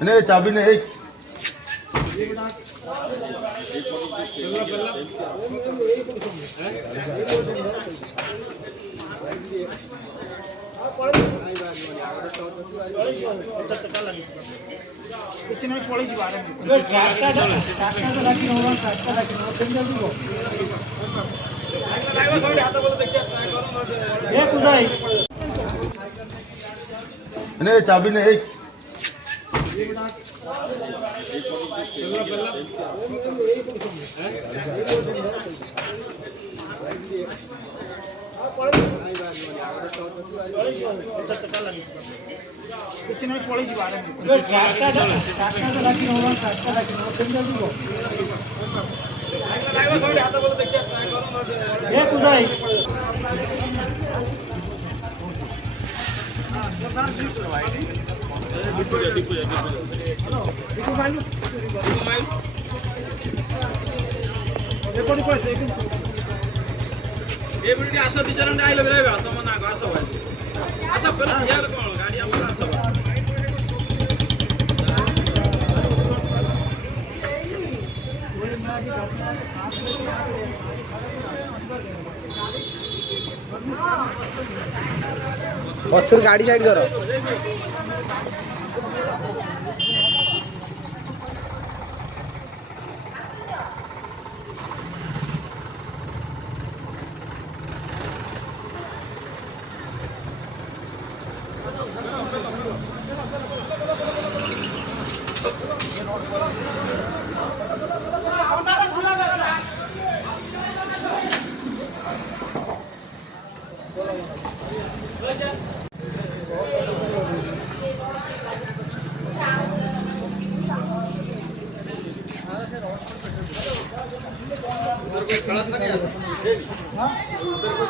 नहीं चाबी नहीं कुछ नहीं पड़ी जी बारे में नहीं चाबी नहीं कुछ नहीं पड़ी जी बारे में आस दी जन आइले बेले तुम ना आस आस पहले यार कौन गाड़ी आम आस पछर गाड़ी साइड करो उधर कोई